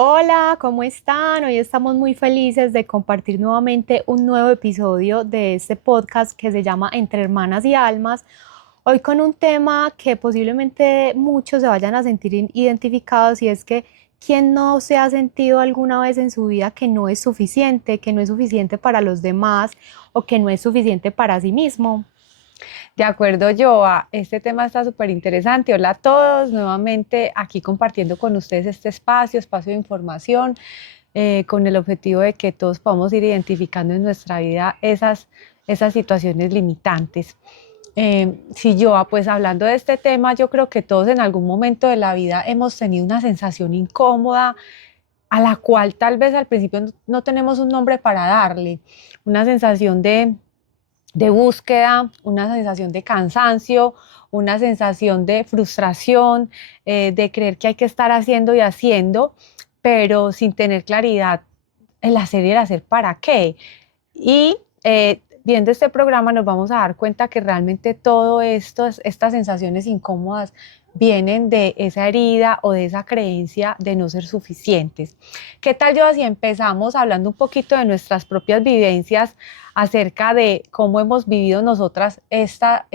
Hola, ¿cómo están? Hoy estamos muy felices de compartir nuevamente un nuevo episodio de este podcast que se llama Entre Hermanas y Almas. Hoy con un tema que posiblemente muchos se vayan a sentir identificados, y es que ¿quién no se ha sentido alguna vez en su vida que no es suficiente, que no es suficiente para los demás o que no es suficiente para sí mismo? De acuerdo, Joa, este tema está súper interesante. Hola a todos, nuevamente aquí compartiendo con ustedes este espacio de información, con el objetivo de que todos podamos ir identificando en nuestra vida esas situaciones limitantes. Sí, Joa, pues hablando de este tema, yo creo que todos en algún momento de la vida hemos tenido una sensación incómoda a la cual tal vez al principio no tenemos un nombre para darle, una sensación de búsqueda, una sensación de cansancio, una sensación de frustración, de creer que hay que estar haciendo y haciendo, pero sin tener claridad el hacer y el hacer para qué. Y viendo este programa nos vamos a dar cuenta que realmente todo esto, estas sensaciones incómodas, vienen de esa herida o de esa creencia de no ser suficientes. ¿Qué tal, yo si empezamos hablando un poquito de nuestras propias vivencias acerca de cómo hemos vivido nosotras esta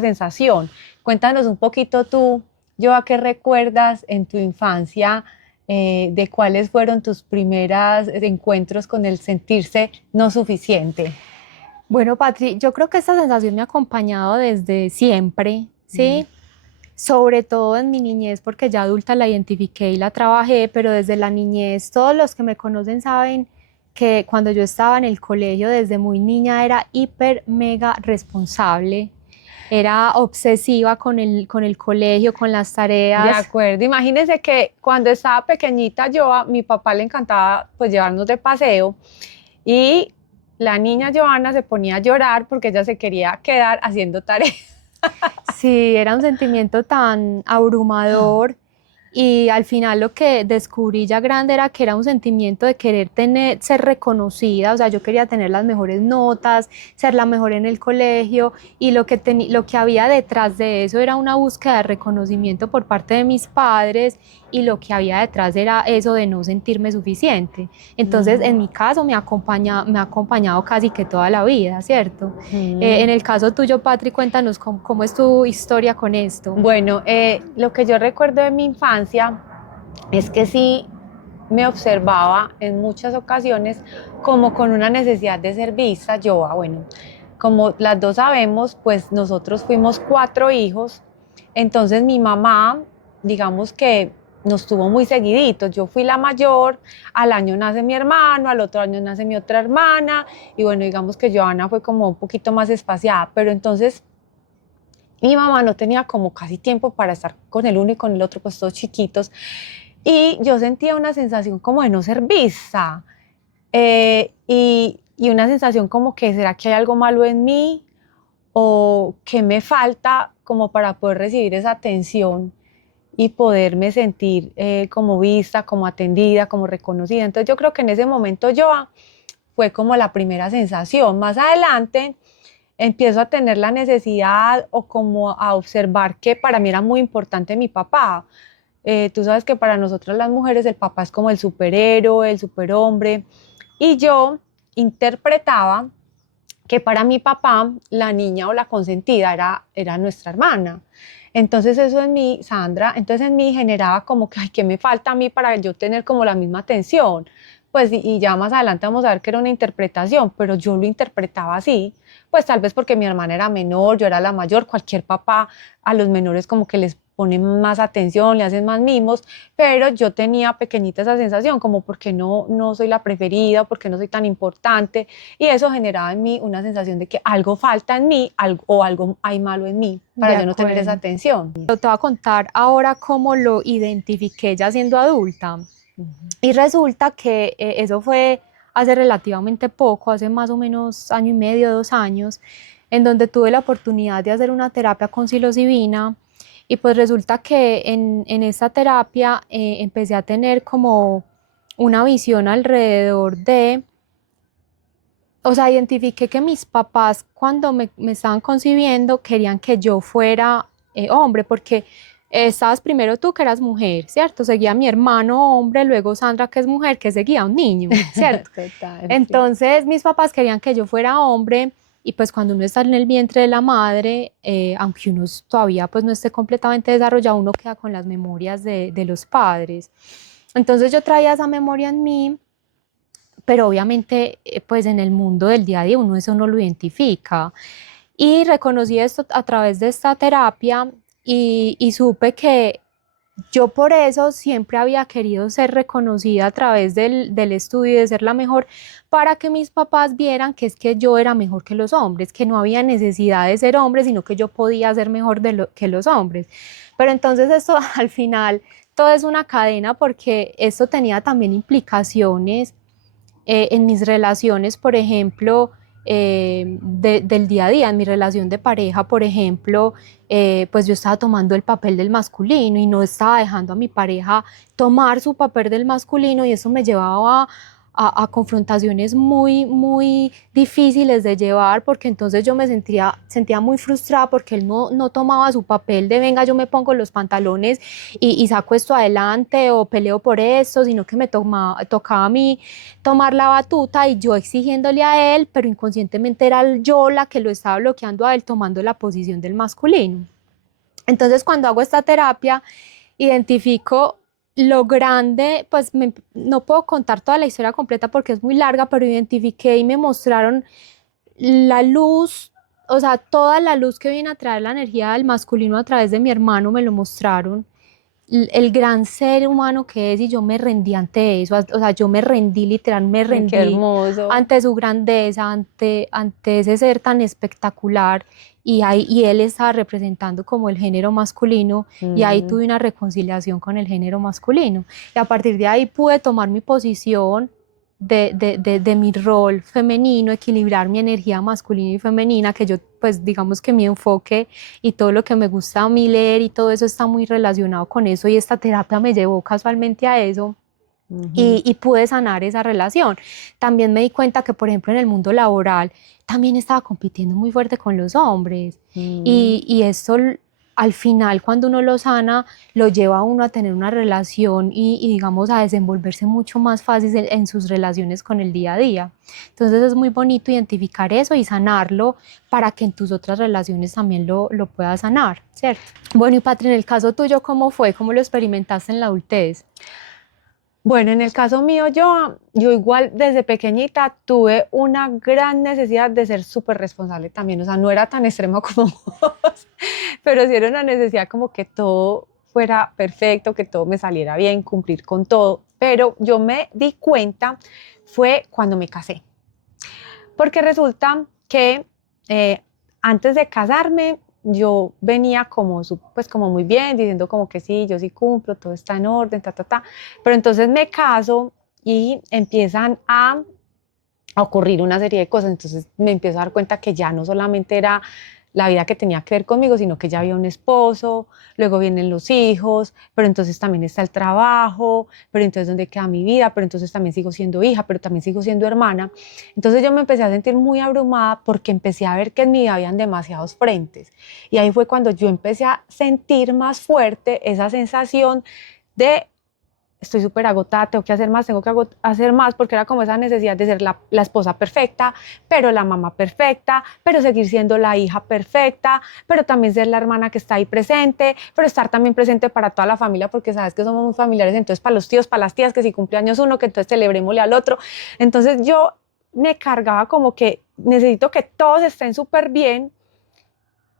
sensación? Cuéntanos un poquito tú, yo a qué recuerdas en tu infancia, de cuáles fueron tus primeros encuentros con el sentirse no suficiente. Bueno, Patri, yo creo que esta sensación me ha acompañado desde siempre, Mm. ¿sí? Sobre todo en mi niñez, porque ya adulta la identifiqué y la trabajé, pero desde la niñez todos los que me conocen saben que cuando yo estaba en el colegio desde muy niña era hiper mega responsable, era obsesiva con el colegio, con las De tareas. acuerdo, imagínense que cuando estaba pequeñita yo a mi papá le encantaba pues llevarnos de paseo y la niña Joana se ponía a llorar porque ella se quería quedar haciendo tareas. Sí, era un sentimiento tan abrumador, y al final lo que descubrí ya grande era que era un sentimiento de querer tener, ser reconocida. O sea, yo quería tener las mejores notas, ser la mejor en el colegio, y lo que había detrás de eso era una búsqueda de reconocimiento por parte de mis padres, y lo que había detrás era eso de no sentirme suficiente. Entonces, en mi caso me ha acompañado casi que toda la vida, ¿cierto? En Mm. el caso tuyo, Patri, cuéntanos cómo es tu historia con esto. Bueno, lo que yo recuerdo de mi infancia es que sí me observaba en muchas ocasiones como con una necesidad de ser vista. Yo, bueno, como las dos sabemos, pues nosotros fuimos cuatro hijos, entonces mi mamá, digamos que nos tuvo muy seguiditos. Yo fui la mayor, al año nace mi hermano, al otro año nace mi otra hermana, y bueno, digamos que Joana fue como un poquito más espaciada, pero entonces mi mamá no tenía como casi tiempo para estar con el uno y con el otro, pues todos chiquitos, y yo sentía una sensación como de no ser vista, y una sensación como que será que hay algo malo en mí o que me falta como para poder recibir esa atención y poderme sentir como vista, como atendida, como reconocida. Entonces yo creo que en ese momento yo fue como la primera sensación. Más adelante empiezo a tener la necesidad o como a observar que para mí era muy importante mi papá. Tú sabes que para nosotras las mujeres el papá es como el superhéroe, el superhombre, y yo interpretaba que para mi papá la niña o la consentida era nuestra hermana. Entonces eso en mí, Sandra, entonces en mí generaba como que, ay, ¿qué me falta a mí para yo tener como la misma atención? Pues y ya más adelante vamos a ver que era una interpretación, pero yo lo interpretaba así, pues tal vez porque mi hermana era menor, yo era la mayor, cualquier papá a los menores como que les pone más atención, le hacen más mimos, pero yo tenía pequeñita esa sensación, como porque no soy la preferida, porque no soy tan importante, y eso generaba en mí una sensación de que algo falta en mí, algo, o algo hay malo en mí, De para yo no tener esa acuerdo. atención. Yo te voy a contar ahora cómo lo identifiqué ya siendo adulta. Y resulta que eso fue hace relativamente poco, hace más o menos año y medio, 2 años, en donde tuve la oportunidad de hacer una terapia con psilocibina. Y pues resulta que en esta terapia empecé a tener como una visión alrededor de, o sea, identifiqué que mis papás cuando me estaban concibiendo querían que yo fuera hombre, porque estabas primero tú que eras mujer, ¿cierto? Seguía mi hermano hombre, luego Sandra que es mujer, que seguía un niño, ¿cierto? Total, sí. Entonces mis papás querían que yo fuera hombre y pues cuando uno está en el vientre de la madre, aunque uno todavía pues no esté completamente desarrollado, uno queda con las memorias de los padres. Entonces yo traía esa memoria en mí, pero obviamente pues en el mundo del día a día uno eso no lo identifica. Y reconocí esto a través de esta terapia y supe que yo por eso siempre había querido ser reconocida a través del estudio y de ser la mejor, para que mis papás vieran que es que yo era mejor que los hombres, que no había necesidad de ser hombre, sino que yo podía ser mejor que los hombres. Pero entonces esto al final, todo es una cadena porque esto tenía también implicaciones en mis relaciones, por ejemplo, del día a día, en mi relación de pareja, por ejemplo, pues yo estaba tomando el papel del masculino y no estaba dejando a mi pareja tomar su papel del masculino y eso me llevaba a confrontaciones muy, muy difíciles de llevar porque entonces yo me sentía muy frustrada porque él no tomaba su papel de venga, yo me pongo los pantalones y saco esto adelante o peleo por esto, sino que tocaba a mí tomar la batuta y yo exigiéndole a él, pero inconscientemente era yo la que lo estaba bloqueando a él tomando la posición del masculino. Entonces cuando hago esta terapia, identifico lo grande, pues no puedo contar toda la historia completa porque es muy larga, pero identifiqué y me mostraron la luz, o sea, toda la luz que viene a traer la energía del masculino a través de mi hermano me lo mostraron el gran ser humano que es y yo me rendí ante eso, o sea, yo me rendí, literal, me Ay, qué rendí hermoso. ante su grandeza, ante ese ser tan espectacular y él estaba representando como el género masculino y ahí Mm. tuve una reconciliación con el género masculino y a partir de ahí pude tomar mi posición de mi rol femenino, equilibrar mi energía masculina y femenina, que yo pues digamos que mi enfoque y todo lo que me gusta a mí leer y todo eso está muy relacionado con eso y esta terapia me llevó casualmente a eso Ujú. y pude sanar esa relación. También me di cuenta que, por ejemplo, en el mundo laboral también estaba compitiendo muy fuerte con los hombres Mm. y esto al final cuando uno lo sana lo lleva a uno a tener una relación y digamos a desenvolverse mucho más fácil en sus relaciones con el día a día. Entonces es muy bonito identificar eso y sanarlo para que en tus otras relaciones también lo puedas sanar, ¿cierto? Bueno, y Patri, en el caso tuyo, ¿cómo fue? ¿Cómo lo experimentaste en la adultez? Bueno, en el caso mío, yo igual desde pequeñita tuve una gran necesidad de ser súper responsable también, o sea, no era tan extremo como vos, pero sí era una necesidad como que todo fuera perfecto, que todo me saliera bien, cumplir con todo, pero yo me di cuenta fue cuando me casé, porque resulta que eh, antes de casarme yo venía como, pues como muy bien, diciendo como que sí, yo sí cumplo, todo está en orden, ta, ta, ta, pero entonces me caso y empiezan a ocurrir una serie de cosas, entonces me empiezo a dar cuenta que ya no solamente era la vida que tenía que ver conmigo, sino que ya había un esposo, luego vienen los hijos, pero entonces también está el trabajo, pero entonces ¿dónde queda mi vida? Pero entonces también sigo siendo hija, pero también sigo siendo hermana. Entonces yo me empecé a sentir muy abrumada porque empecé a ver que en mi vida habían demasiados frentes. Y ahí fue cuando yo empecé a sentir más fuerte esa sensación de estoy súper agotada, tengo que hacer más, tengo que hacer más, porque era como esa necesidad de ser la esposa perfecta, pero la mamá perfecta, pero seguir siendo la hija perfecta, pero también ser la hermana que está ahí presente, pero estar también presente para toda la familia, porque sabes que somos muy familiares, entonces para los tíos, para las tías, que si cumpleaños uno, que entonces celebrémosle al otro. Entonces yo me cargaba como que necesito que todos estén súper bien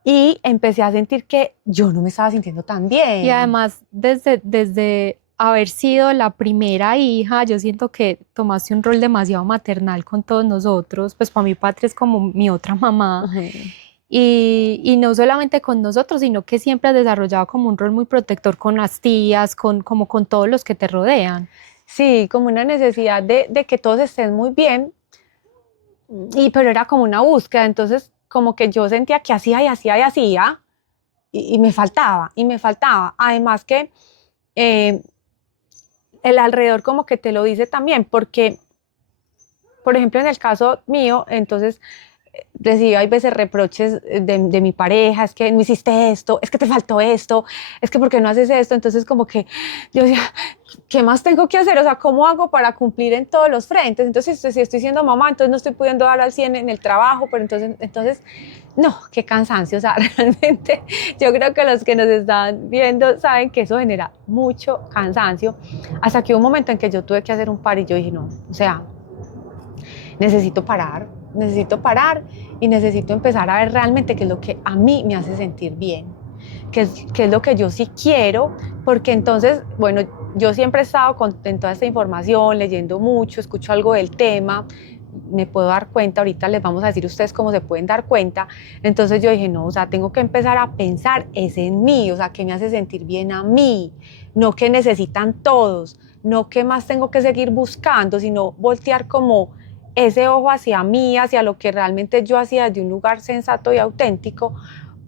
y empecé a sentir que yo no me estaba sintiendo tan Y bien. además, desde haber sido la primera hija, yo siento que tomaste un rol demasiado maternal con todos nosotros, pues para mi Patria es como mi otra mamá, Ujú. y no solamente con nosotros, sino que siempre has desarrollado como un rol muy protector con las tías, como con todos los que te rodean. Sí, como una necesidad de que todos estén muy bien, pero era como una búsqueda, entonces como que yo sentía que hacía y hacía y hacía, y me faltaba, y me faltaba. Además que eh, el alrededor como que te lo dice también, porque, por ejemplo, en el caso mío, entonces recibo hay veces reproches de mi pareja, es que no hiciste esto, es que te faltó esto, es que ¿por qué no haces esto? Entonces como que yo decía, ¿qué más tengo que hacer? O sea, ¿cómo hago para cumplir en todos los frentes? Entonces, si estoy siendo mamá, entonces no estoy pudiendo dar al 100 en el trabajo, pero entonces no, qué cansancio. O sea, realmente yo creo que los que nos están viendo saben que eso genera mucho cansancio. Hasta que hubo un momento en que yo tuve que hacer un par y yo dije, no, o sea, necesito parar y necesito empezar a ver realmente qué es lo que a mí me hace sentir bien, qué es lo que yo sí quiero, porque entonces, bueno, yo siempre he estado en toda esta información, leyendo mucho, escucho algo del tema, me puedo dar cuenta, ahorita les vamos a decir a ustedes cómo se pueden dar cuenta, entonces yo dije, no, o sea, tengo que empezar a pensar es en mí, o sea, qué me hace sentir bien a mí, no qué necesitan todos, no qué más tengo que seguir buscando, sino voltear como ese ojo hacia mí, hacia lo que realmente yo hacía desde un lugar sensato y auténtico,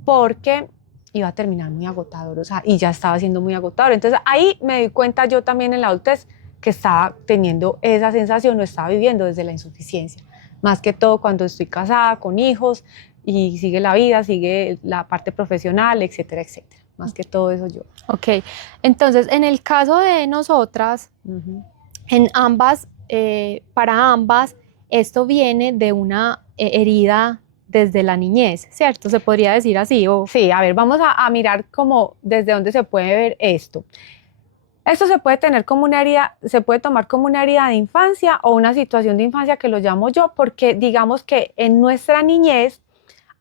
porque iba a terminar muy agotador, o sea, y ya estaba siendo muy agotador. Entonces ahí me di cuenta yo también en la adultez que estaba teniendo esa sensación, o estaba viviendo desde la insuficiencia, más que todo cuando estoy casada, con hijos, y sigue la vida, sigue la parte profesional, etcétera, etcétera. Más que todo eso yo. Ok, entonces en el caso de nosotras, en ambas, para ambas, esto viene de una herida desde la niñez, ¿cierto? Se podría decir así. Sí, a ver, vamos a mirar como desde dónde se puede ver esto. Esto se puede tener como una herida, se puede tomar como una herida de infancia o una situación de infancia que lo llamo yo, porque digamos que en nuestra niñez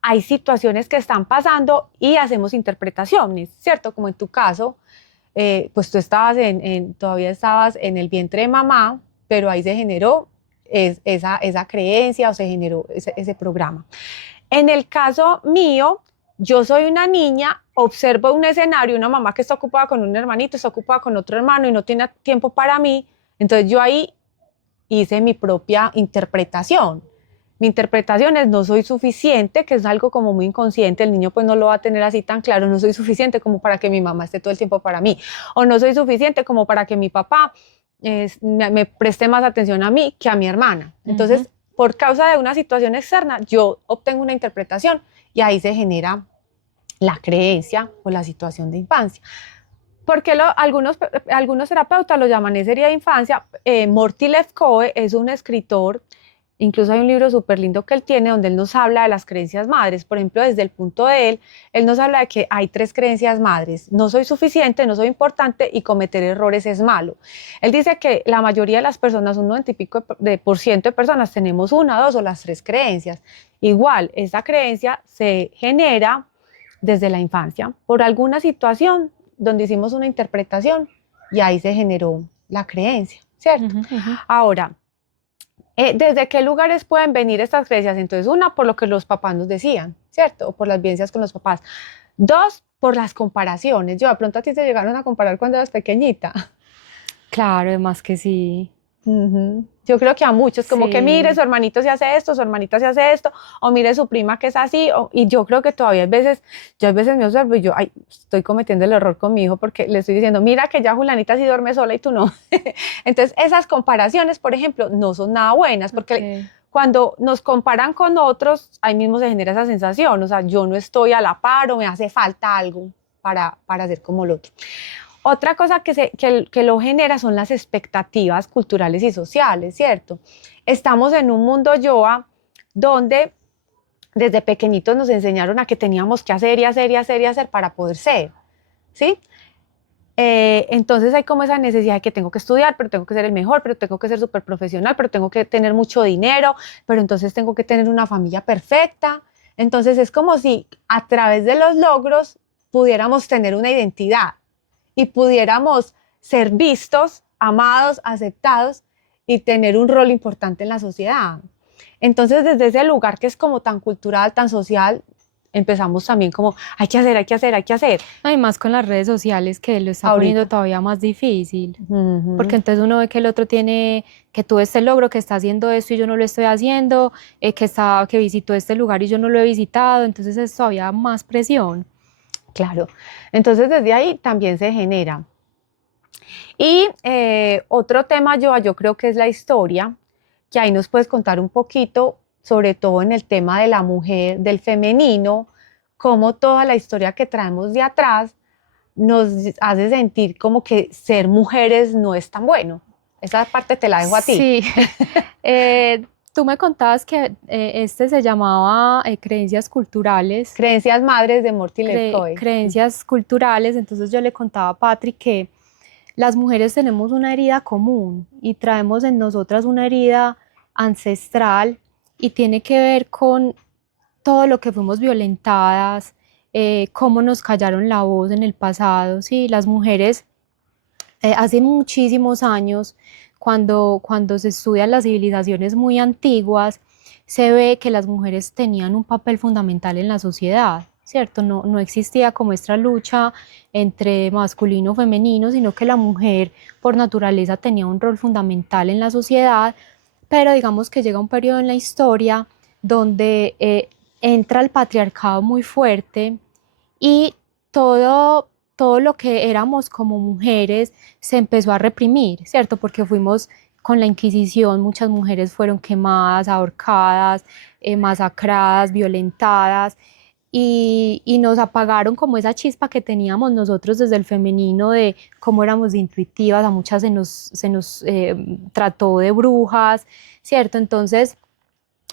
hay situaciones que están pasando y hacemos interpretaciones, ¿cierto? Como en tu caso, pues tú estabas todavía estabas en el vientre de mamá, pero ahí se generó esa creencia o se generó ese programa. En el caso mío, yo soy una niña, observo un escenario, una mamá que está ocupada con un hermanito, está ocupada con otro hermano y no tiene tiempo para mí, entonces yo ahí hice mi propia interpretación. Mi interpretación es no soy suficiente, que es algo como muy inconsciente, el niño pues no lo va a tener así tan claro, no soy suficiente como para que mi mamá esté todo el tiempo para mí, o no soy suficiente como para que mi papá me preste más atención a mí que a mi hermana. Entonces, por causa de una situación externa, yo obtengo una interpretación y ahí se genera la creencia o la situación de infancia. Porque algunos terapeutas lo llaman esa herida de infancia. Morty Lefkoe es un escritor, incluso hay un libro súper lindo que él tiene donde él nos habla de las creencias madres. Por ejemplo, desde el punto de él nos habla de que hay 3 creencias madres: no soy suficiente, no soy importante y cometer errores es malo. Él dice que la mayoría de las personas, un 90 y pico por ciento de personas, tenemos 1, 2 o las 3 creencias. Igual, esa creencia se genera desde la infancia por alguna situación donde hicimos una interpretación y ahí se generó la creencia, ¿cierto? Ahora, ¿desde qué lugares pueden venir estas creencias? Entonces, una, por lo que los papás nos decían, ¿cierto? O por las vivencias con los papás. 2, por las comparaciones. Yo, de pronto a ti te llegaron a comparar cuando eras pequeñita. Claro, además que sí. Yo creo que a muchos, como Sí. que mire, su hermanito se hace esto, su hermanita se hace esto, o mire su prima que es así, y yo creo que todavía yo a veces me observo y yo estoy cometiendo el error con mi hijo porque le estoy diciendo, mira que ya Julanita sí duerme sola y tú no. Entonces esas comparaciones, por ejemplo, no son nada buenas porque cuando nos comparan con otros, ahí mismo se genera esa sensación, o sea, yo no estoy a la par o me hace falta algo para ser como el otro. Otra cosa que lo genera son las expectativas culturales y sociales, ¿cierto? Estamos en un mundo yoa donde desde pequeñitos nos enseñaron a que teníamos que hacer y hacer y hacer y hacer para poder ser, ¿sí? Entonces hay como esa necesidad de que tengo que estudiar, pero tengo que ser el mejor, pero tengo que ser súper profesional, pero tengo que tener mucho dinero, pero entonces tengo que tener una familia perfecta. Entonces es como si a través de los logros pudiéramos tener una identidad y pudiéramos ser vistos, amados, aceptados y tener un rol importante en la sociedad. Entonces, desde ese lugar que es como tan cultural, tan social, empezamos también como, hay que hacer, hay que hacer, hay que hacer. Además con las redes sociales que lo está poniendo todavía más difícil, porque entonces uno ve que el otro tiene, que tuvo este logro, que está haciendo esto y yo no lo estoy haciendo, que visitó este lugar y yo no lo he visitado, entonces es todavía más presión. Claro, entonces desde ahí también se genera. Y otro tema, yo creo que es la historia, que ahí nos puedes contar un poquito sobre todo en el tema de la mujer, del femenino, cómo toda la historia que traemos de atrás nos hace sentir como que ser mujeres no es tan bueno. Esa parte te la dejo a ti. Sí, tú me contabas que este se llamaba creencias culturales, Creencias madres de Morty Leskoy. creencias culturales, entonces yo le contaba a Patrick que las mujeres tenemos una herida común y traemos en nosotras una herida ancestral y tiene que ver con todo lo que fuimos violentadas, cómo nos callaron la voz en el pasado, ¿sí? Las mujeres hace muchísimos años, cuando se estudian las civilizaciones muy antiguas, se ve que las mujeres tenían un papel fundamental en la sociedad, ¿cierto? No existía como esta lucha entre masculino y femenino, sino que la mujer por naturaleza tenía un rol fundamental en la sociedad, pero digamos que llega un periodo en la historia donde entra el patriarcado muy fuerte y todo lo que éramos como mujeres se empezó a reprimir, ¿cierto? Porque fuimos con la Inquisición, muchas mujeres fueron quemadas, ahorcadas, masacradas, violentadas, y nos apagaron como esa chispa que teníamos nosotros desde el femenino de cómo éramos intuitivas, a muchas se nos trató de brujas, ¿cierto? Entonces,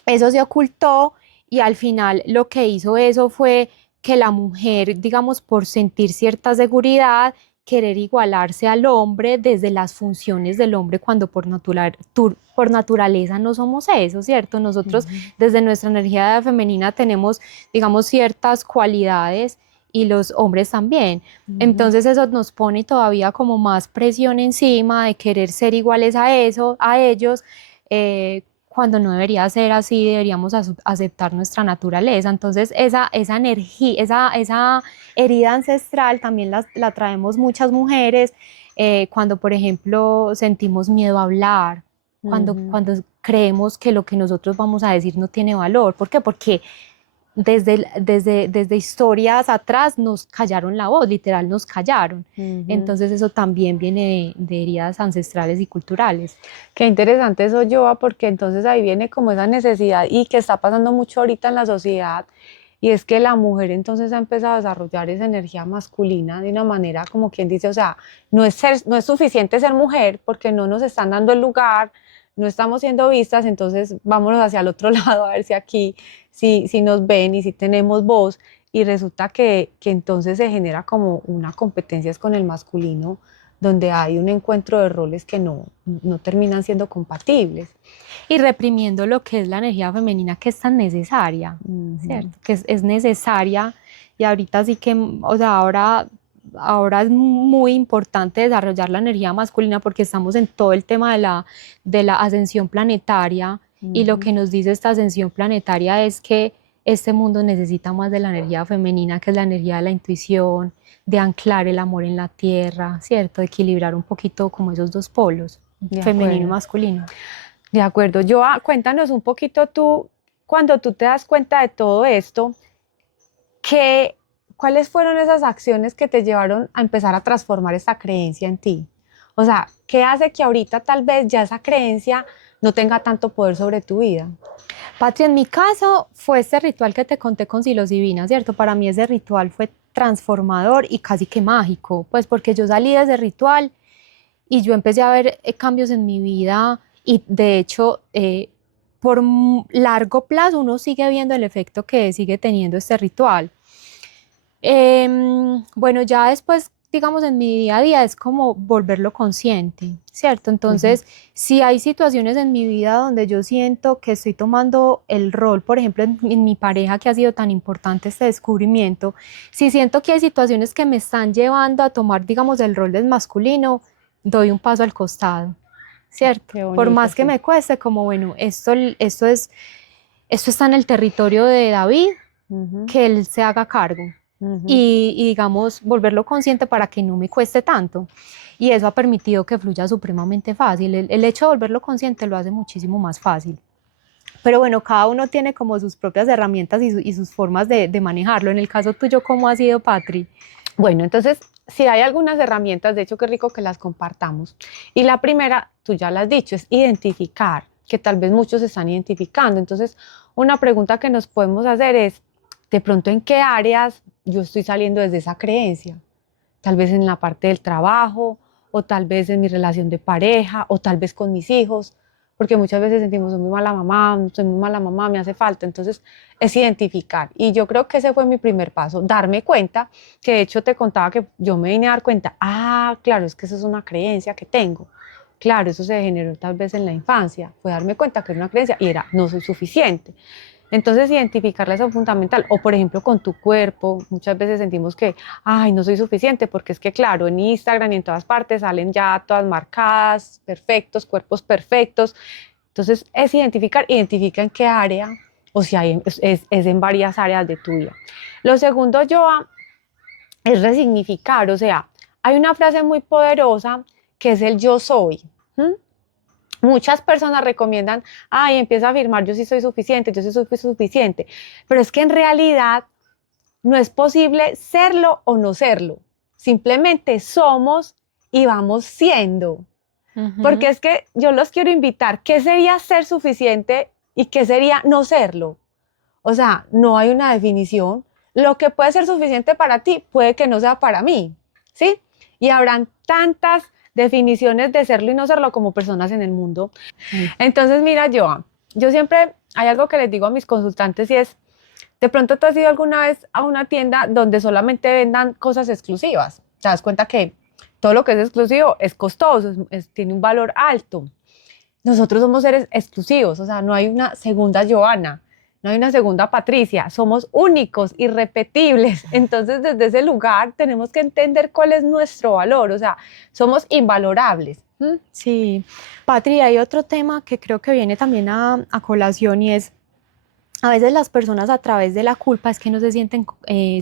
eso se ocultó y al final lo que hizo eso fue que la mujer, digamos, por sentir cierta seguridad, querer igualarse al hombre desde las funciones del hombre cuando por naturaleza no somos eso, ¿cierto? Nosotros desde nuestra energía femenina tenemos, digamos, ciertas cualidades y los hombres también. Entonces eso nos pone todavía como más presión encima de querer ser iguales a eso, a ellos, cuando no debería ser así, deberíamos aceptar nuestra naturaleza. Entonces esa energía, esa herida ancestral también la traemos muchas mujeres cuando, por ejemplo, sentimos miedo a hablar, cuando creemos que lo que nosotros vamos a decir no tiene valor. ¿Por qué? Porque desde historias atrás nos callaron la voz, literal nos callaron. Entonces eso también viene de heridas ancestrales y culturales. Qué interesante eso, Joa, porque entonces ahí viene como esa necesidad y que está pasando mucho ahorita en la sociedad, y es que la mujer entonces ha empezado a desarrollar esa energía masculina de una manera como quien dice, o sea, no es suficiente ser mujer porque no nos están dando el lugar, no estamos siendo vistas, entonces vámonos hacia el otro lado a ver si aquí si nos ven y si tenemos voz, y resulta que entonces se genera como una competencia con el masculino, donde hay un encuentro de roles que no terminan siendo compatibles. Y reprimiendo lo que es la energía femenina que es tan necesaria, ¿cierto? Que es necesaria, y ahorita sí que, o sea, ahora es muy importante desarrollar la energía masculina porque estamos en todo el tema de la ascensión planetaria, y lo que nos dice esta ascensión planetaria es que este mundo necesita más de la energía femenina, que es la energía de la intuición, de anclar el amor en la tierra, ¿cierto? De equilibrar un poquito como esos dos polos, femenino y masculino. De acuerdo. Joa, cuéntanos un poquito tú, cuando tú te das cuenta de todo esto, ¿cuáles fueron esas acciones que te llevaron a empezar a transformar esta creencia en ti? O sea, ¿qué hace que ahorita tal vez ya esa creencia no tenga tanto poder sobre tu vida? Patria, en mi caso fue este ritual que te conté con psilocibina, ¿cierto? Para mí ese ritual fue transformador y casi que mágico, pues porque yo salí de ese ritual y yo empecé a ver cambios en mi vida, y de hecho por largo plazo uno sigue viendo el efecto que sigue teniendo este ritual. Bueno, ya después, digamos, en mi día a día es como volverlo consciente, ¿cierto? Entonces, si hay situaciones en mi vida donde yo siento que estoy tomando el rol, por ejemplo, en mi pareja, que ha sido tan importante este descubrimiento, si siento que hay situaciones que me están llevando a tomar, digamos, el rol del masculino, doy un paso al costado, ¿cierto? Bonito, por más que sí. me cueste, como bueno, esto está en el territorio de David, que él se haga cargo. Y digamos, volverlo consciente para que no me cueste tanto. Y eso ha permitido que fluya supremamente fácil. El hecho de volverlo consciente lo hace muchísimo más fácil. Pero bueno, cada uno tiene como sus propias herramientas y sus formas de manejarlo. En el caso tuyo, ¿cómo ha sido, Patri? Bueno, entonces, si hay algunas herramientas, de hecho, qué rico que las compartamos. Y la primera, tú ya la has dicho, es identificar que tal vez muchos están identificando. Entonces, una pregunta que nos podemos hacer es, de pronto, ¿en qué áreas yo estoy saliendo desde esa creencia? Tal vez en la parte del trabajo, o tal vez en mi relación de pareja, o tal vez con mis hijos, porque muchas veces sentimos, soy muy mala mamá, me hace falta. Entonces, es identificar. Y yo creo que ese fue mi primer paso, darme cuenta, que de hecho te contaba que yo me vine a dar cuenta, claro, es que eso es una creencia que tengo. Claro, eso se generó tal vez en la infancia, fue darme cuenta que era una creencia y era, no soy suficiente. Entonces, identificarla es fundamental. O, por ejemplo, con tu cuerpo, muchas veces sentimos que, no soy suficiente, porque es que, claro, en Instagram y en todas partes salen ya todas marcadas, perfectos, cuerpos perfectos. Entonces, es identifica en qué área, o si hay, es en varias áreas de tu vida. Lo segundo, Joa, es resignificar. O sea, hay una frase muy poderosa que es el yo soy. ¿Mm? Muchas personas recomiendan, empieza a afirmar, yo sí soy suficiente, yo sí soy suficiente, pero es que en realidad no es posible serlo o no serlo, simplemente somos y vamos siendo, porque es que yo los quiero invitar, ¿qué sería ser suficiente y qué sería no serlo? O sea, no hay una definición, lo que puede ser suficiente para ti puede que no sea para mí, ¿sí? Y habrán tantas definiciones de serlo y no serlo como personas en el mundo. Entonces, mira, yo siempre, hay algo que les digo a mis consultantes y es, de pronto tú has ido alguna vez a una tienda donde solamente vendan cosas exclusivas. Te das cuenta que todo lo que es exclusivo es costoso, tiene un valor alto. Nosotros somos seres exclusivos, o sea, no hay una segunda Joana, no hay una segunda Patricia, somos únicos, irrepetibles. Entonces, desde ese lugar tenemos que entender cuál es nuestro valor, o sea, somos invalorables. Sí, Patri, hay otro tema que creo que viene también a colación y es, a veces las personas a través de la culpa es que no se sienten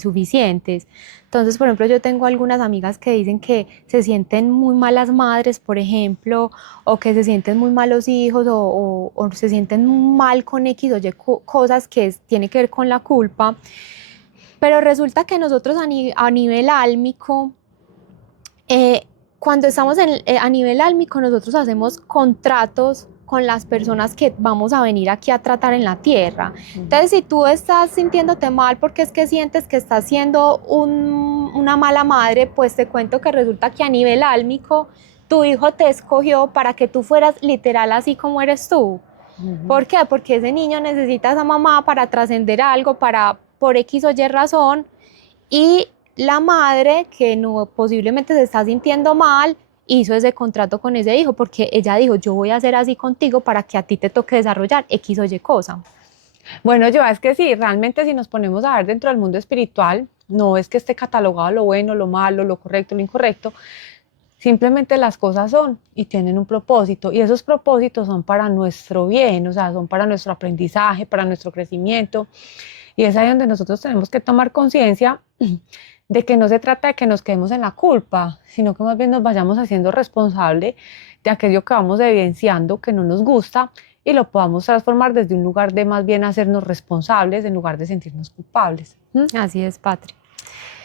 suficientes. Entonces, por ejemplo, yo tengo algunas amigas que dicen que se sienten muy malas madres, por ejemplo, o que se sienten muy malos hijos, o se sienten mal con X o Y cosas que tiene que ver con la culpa. Pero resulta que nosotros a nivel álmico, cuando estamos a nivel álmico, nosotros hacemos contratos con las personas que vamos a venir aquí a tratar en la tierra. Entonces, si tú estás sintiéndote mal porque es que sientes que estás siendo una mala madre, pues te cuento que resulta que a nivel álmico, tu hijo te escogió para que tú fueras literal así como eres tú. ¿Por qué? Porque ese niño necesita a esa mamá para trascender algo, por X o Y razón, y la madre que no, posiblemente se está sintiendo mal, hizo ese contrato con ese hijo porque ella dijo, yo voy a hacer así contigo para que a ti te toque desarrollar X o Y cosa. Bueno, yo es que sí, realmente si nos ponemos a ver dentro del mundo espiritual, no es que esté catalogado lo bueno, lo malo, lo correcto, lo incorrecto, simplemente las cosas son y tienen un propósito, y esos propósitos son para nuestro bien, o sea, son para nuestro aprendizaje, para nuestro crecimiento, y es ahí donde nosotros tenemos que tomar conciencia de que no se trata de que nos quedemos en la culpa, sino que más bien nos vayamos haciendo responsable de aquello que vamos evidenciando que no nos gusta y lo podamos transformar desde un lugar de más bien hacernos responsables en lugar de sentirnos culpables. Así es, Patri.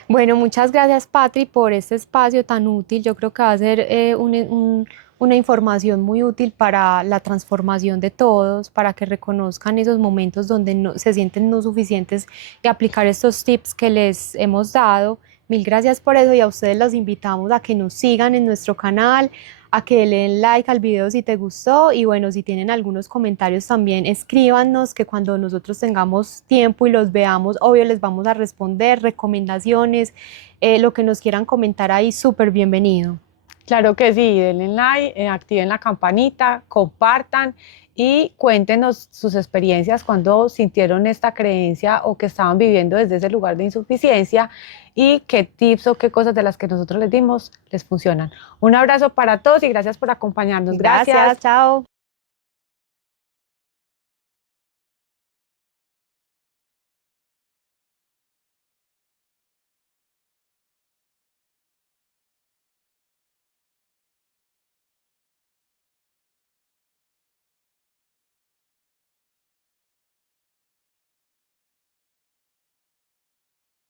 Bueno, muchas gracias, Patri, por este espacio tan útil. Yo creo que va a ser una información muy útil para la transformación de todos, para que reconozcan esos momentos donde se sienten no suficientes y aplicar estos tips que les hemos dado. Mil gracias por eso, y a ustedes los invitamos a que nos sigan en nuestro canal, a que le den like al video si te gustó, y bueno, si tienen algunos comentarios también escríbanos, que cuando nosotros tengamos tiempo y los veamos, obvio les vamos a responder, recomendaciones, lo que nos quieran comentar ahí, súper bienvenido. Claro que sí, denle like, activen la campanita, compartan y cuéntenos sus experiencias cuando sintieron esta creencia o que estaban viviendo desde ese lugar de insuficiencia, y qué tips o qué cosas de las que nosotros les dimos les funcionan. Un abrazo para todos y gracias por acompañarnos. Gracias, chao.